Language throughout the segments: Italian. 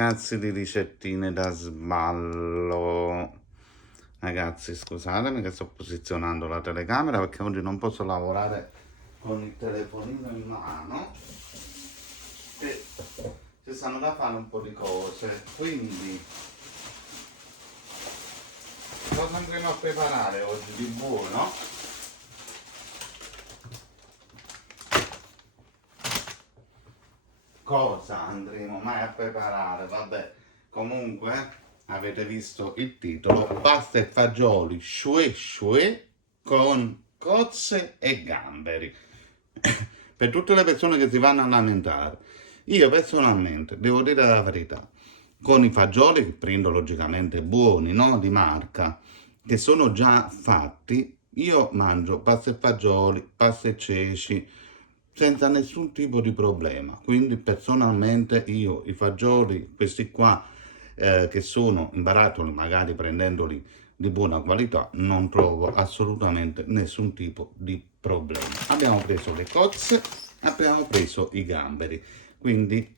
ragazzi di ricettine da sballo. Ragazzi, scusatemi che sto posizionando la telecamera perché oggi non posso lavorare con il telefonino in mano e ci stanno da fare un po' di cose, quindi cosa andremo a preparare oggi di buono? Cosa andremo mai a preparare? Vabbè, comunque avete visto il titolo: pasta e fagioli shue shue con cozze e gamberi. Per tutte le persone che si vanno a lamentare, io personalmente devo dire la verità: con i fagioli che prendo logicamente buoni, no? Di marca, che sono già fatti, io mangio pasta e fagioli, pasta e ceci senza nessun tipo di problema. Quindi personalmente io i fagioli, questi qua che sono in barattoli, magari prendendoli di buona qualità, non trovo assolutamente nessun tipo di problema. Abbiamo preso le cozze, abbiamo preso i gamberi, quindi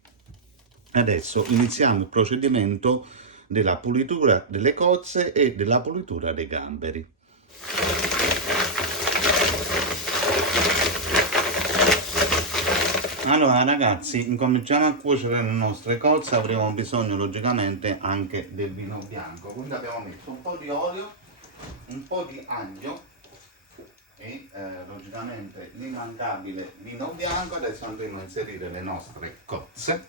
adesso iniziamo il procedimento della pulitura delle cozze e della pulitura dei gamberi. Allora ragazzi, incominciamo a cuocere le nostre cozze. Avremo bisogno logicamente anche del vino bianco, quindi abbiamo messo un po' di olio, un po' di aglio e logicamente l'immancabile vino bianco. Adesso andremo a inserire le nostre cozze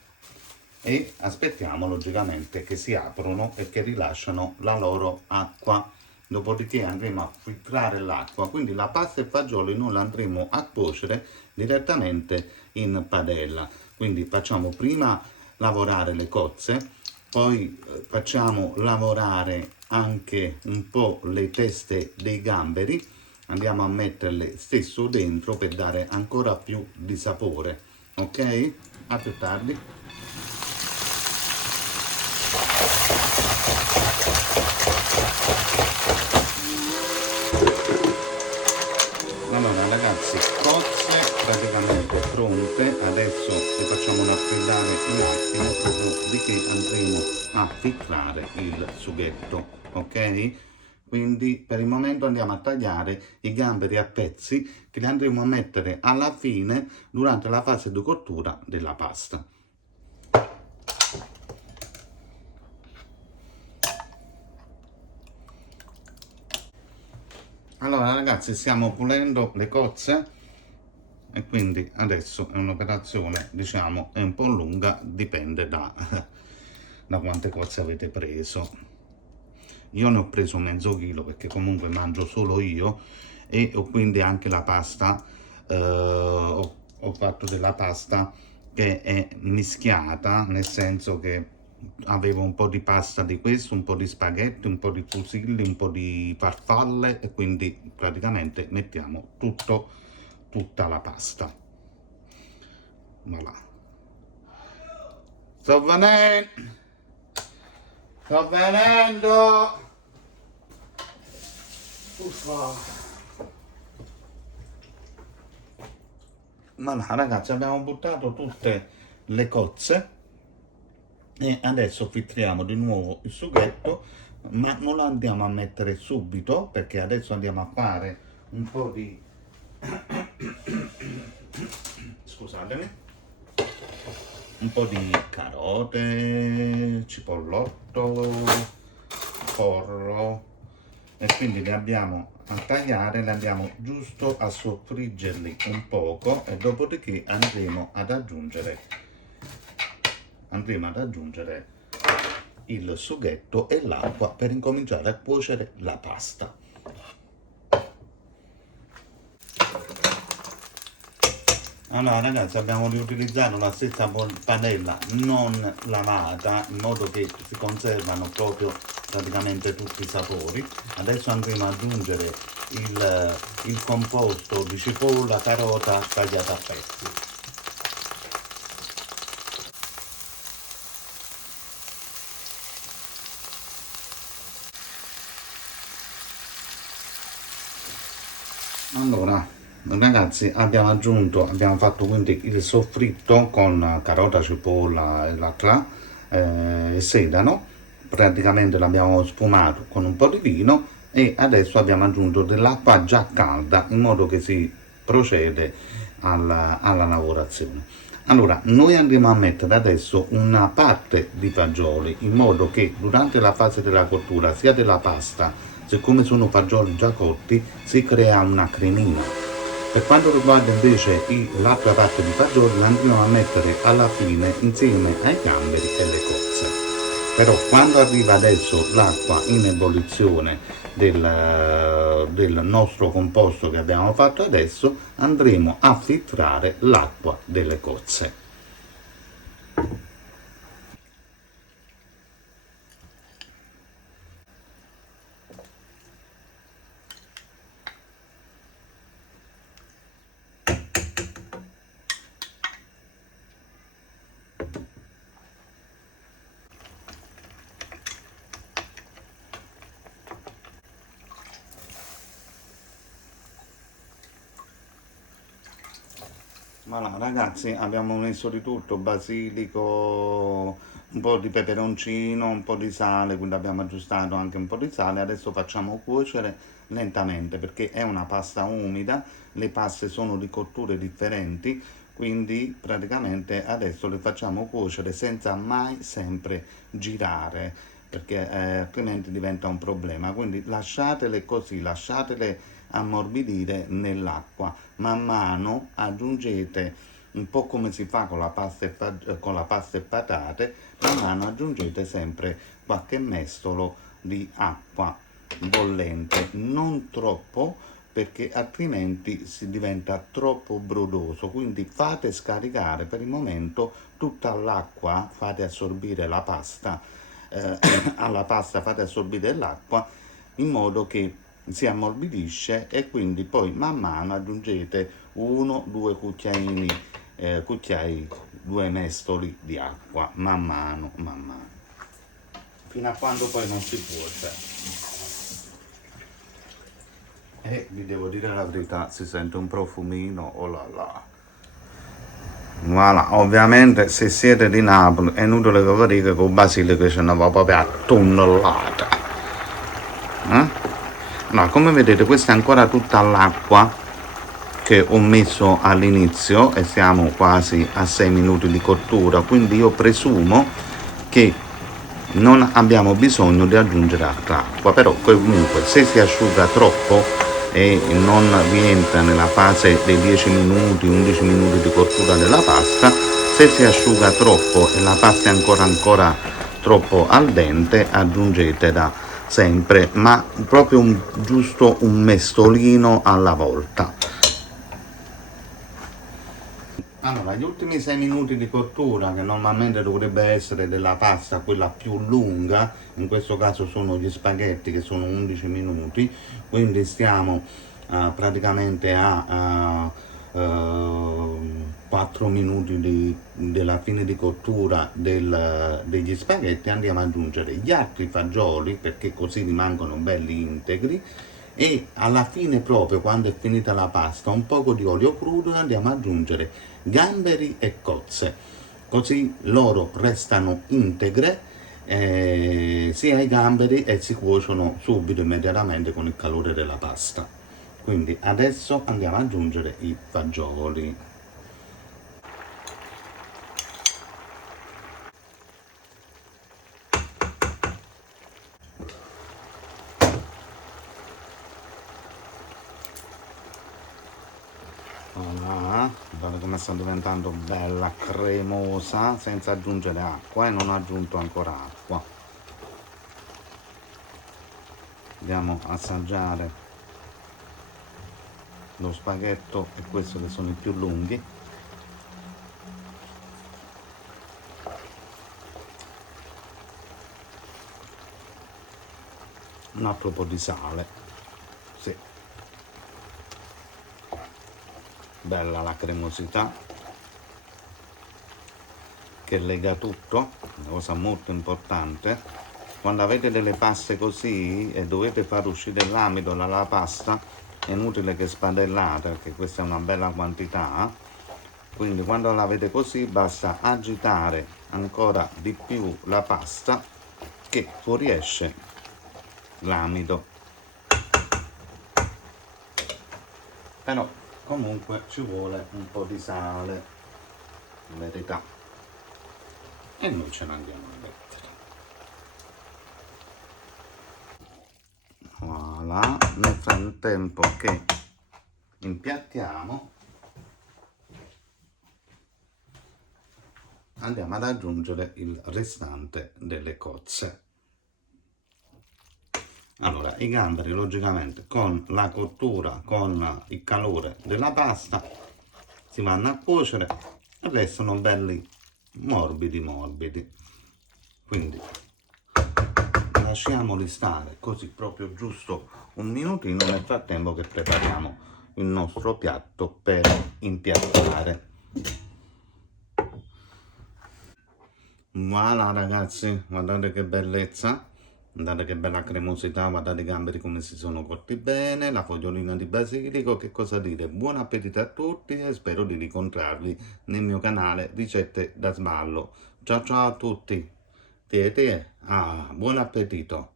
e aspettiamo logicamente che si aprono e che rilasciano la loro acqua. Dopodiché andremo a filtrare l'acqua, quindi la pasta e fagioli noi la andremo a cuocere direttamente in padella. Quindi facciamo prima lavorare le cozze, poi facciamo lavorare anche un po' le teste dei gamberi, andiamo a metterle stesso dentro per dare ancora più di sapore. Ok? A più tardi. Allora ragazzi, cozze praticamente pronte, adesso le facciamo raffreddare un attimo, dopodiché andremo a filtrare il sughetto, ok? Quindi per il momento andiamo a tagliare i gamberi a pezzi che li andremo a mettere alla fine durante la fase di cottura della pasta. Allora ragazzi, stiamo pulendo le cozze e quindi adesso è un'operazione, diciamo, è un po' lunga, dipende da quante cozze avete preso. Io ne ho preso mezzo chilo perché comunque mangio solo io e ho quindi anche la pasta, ho fatto della pasta che è mischiata, nel senso che avevo un po' di pasta di questo, un po' di spaghetti, un po' di fusilli, un po' di farfalle e quindi praticamente mettiamo tutta la pasta. Voilà. Sto venendo! Sto venendo! Uffa. Voilà, ragazzi, abbiamo buttato tutte le cozze e adesso filtriamo di nuovo il sughetto, ma non lo andiamo a mettere subito perché adesso andiamo a fare un po' di scusatemi, un po' di carote, cipollotto, porro e quindi li andiamo a tagliare, li andiamo giusto a soffriggerli un poco e dopodiché andremo ad aggiungere il sughetto e l'acqua per incominciare a cuocere la pasta. Allora ragazzi, abbiamo riutilizzato la stessa padella non lavata in modo che si conservano proprio praticamente tutti i sapori. Adesso andremo ad aggiungere il composto di cipolla, carota tagliata a pezzi. Allora ragazzi, abbiamo fatto quindi il soffritto con carota, cipolla e la sedano, praticamente l'abbiamo sfumato con un po' di vino e adesso abbiamo aggiunto dell'acqua già calda in modo che si procede alla lavorazione. Allora, noi andremo a mettere adesso una parte di fagioli in modo che durante la fase della cottura sia della pasta, siccome sono fagioli già cotti, si crea una cremina. Per quanto riguarda invece l'altra parte di fagioli, la andremo a mettere alla fine insieme ai gamberi e le cozze. Però quando arriva adesso l'acqua in ebollizione del nostro composto che abbiamo fatto adesso, andremo a filtrare l'acqua delle cozze. Voilà, ragazzi, abbiamo messo di tutto, basilico, un po' di peperoncino, un po' di sale, quindi abbiamo aggiustato anche un po' di sale. Adesso facciamo cuocere lentamente perché è una pasta umida, le paste sono di cotture differenti, quindi praticamente adesso le facciamo cuocere senza mai sempre girare, perché altrimenti diventa un problema. Quindi lasciatele così, lasciatele ammorbidire nell'acqua. Man mano aggiungete un po' come si fa con la pasta con la pasta e patate, man mano aggiungete sempre qualche mestolo di acqua bollente, non troppo perché altrimenti si diventa troppo brodoso, quindi fate scaricare per il momento tutta l'acqua, fate assorbire la pasta, alla pasta fate assorbire l'acqua in modo che si ammorbidisce e quindi poi man mano aggiungete 1-2 cucchiai, 2 mestoli di acqua, man mano, fino a quando poi non si cuoce. E vi devo dire la verità, si sente un profumino, oh là là. Voilà, ovviamente se siete di Napoli è inutile che vi dica che con basilico ce ne va proprio a tonnellata. No, come vedete questa è ancora tutta l'acqua che ho messo all'inizio e siamo quasi a 6 minuti di cottura, quindi io presumo che non abbiamo bisogno di aggiungere altra acqua, però comunque se si asciuga troppo e non rientra nella fase dei 10 minuti, 11 minuti di cottura della pasta, se si asciuga troppo e la pasta è ancora troppo al dente, aggiungete da sempre, ma proprio giusto un mestolino alla volta. Allora, gli ultimi 6 minuti di cottura, che normalmente dovrebbe essere della pasta quella più lunga, in questo caso sono gli spaghetti che sono 11 minuti, quindi stiamo praticamente a 4 minuti della fine di cottura degli spaghetti. Andiamo ad aggiungere gli altri fagioli perché così rimangono belli integri e alla fine, proprio quando è finita la pasta, un poco di olio crudo, andiamo ad aggiungere gamberi e cozze, così loro restano integre sia i gamberi e si cuociono subito immediatamente con il calore della pasta. Quindi adesso andiamo ad aggiungere i fagioli. Voilà, guardate come sta diventando bella cremosa senza aggiungere acqua e non ho aggiunto ancora acqua. Andiamo a assaggiare lo spaghetto e questo che sono i più lunghi. Un altro po' di sale, sì, bella la cremosità che lega tutto, una cosa molto importante. Quando avete delle paste così e dovete far uscire l'amido dalla pasta, è inutile che spadellate perché questa è una bella quantità, Quindi quando l'avete così basta agitare ancora di più la pasta che fuoriesce l'amido. Però comunque ci vuole un po' di sale, in verità, e noi ce ne andiamo a mettere. Voilà, nel frattempo che impiattiamo andiamo ad aggiungere il restante delle cozze. Allora, i gamberi logicamente con la cottura, con il calore della pasta si vanno a cuocere e restano belli morbidi morbidi. Quindi lasciamoli stare così proprio giusto un minutino nel frattempo che prepariamo il nostro piatto per impiattare. Voilà ragazzi, guardate che bellezza, guardate che bella cremosità, guardate i gamberi come si sono cotti bene, la fogliolina di basilico, che cosa dire? Buon appetito a tutti e spero di incontrarvi nel mio canale Ricette da Sballo. Ciao ciao a tutti, buon appetito!